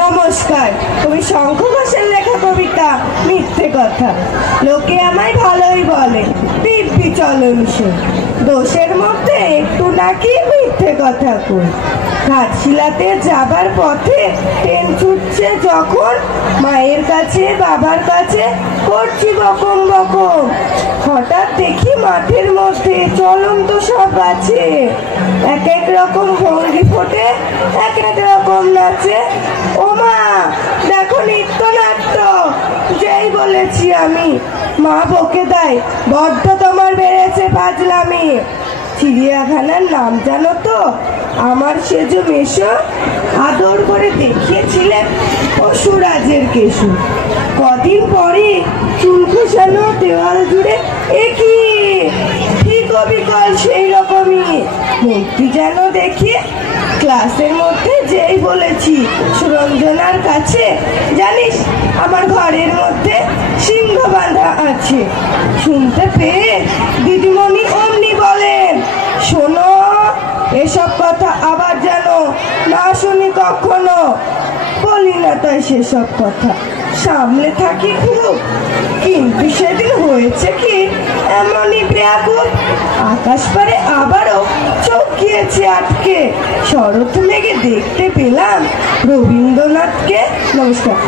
নমস্কার। কবি শঙ্খ ঘোষের লেখা কবিতা মিথ্যে কথা। লোকে আমায় ভালোই বলে, দিব্যি চলনসে, দোষের মধ্যে একটু নাকি মিথ্যে কথা কই। ঘাটশিলাতে যাবার পথে ট্রেন ছুটছে যখন, মায়ের কাছে বাবার কাছে করছি বকম বকম। হঠাৎ দেখি মাঠের মধ্যে চলন্ত সব গাছে, এক এক রকম ভঙ্গি ফোটে, এক এক রকম নাচে। ও মা, দেখো নৃত্যনাট্য। যেই বলেছি আমি, মা বকে দেয়, বড্ড তোমার বেড়েছে ফাজলামি। চিড়িয়াখানার নাম জানো তো? আমার সেজো মেশো আদর করে দেখিয়েছিলেন পশুরাজের কেশু। কদিন পরে চুল খোসানো দেওয়াল জুড়ে ঠিক অবিকল সেই রকমই মূর্তি যেন দেখি। ক্লাসের মধ্যে যেই বলেছি সুরঞ্জনার কাছে, জানিস আমার ঘরের মধ্যে সিংহ বাঁধা আছে। শুনতে পেয়ে দিদিমণি অমনি বলেন, শোনো, এসব কথা আবার যেন না শুনি কখনো। বলি না তাই সেসব কথা, সামলে থাকি খুব। কিন্তু সেদিন হয়েছে কি এমনই ব্যাকুল, আকাশ পারে আবারও চোখ গিয়েছে আটকে। শরৎ মেঘে দেখতে পেলাম রবীন্দ্রনাথকে। নমস্কার।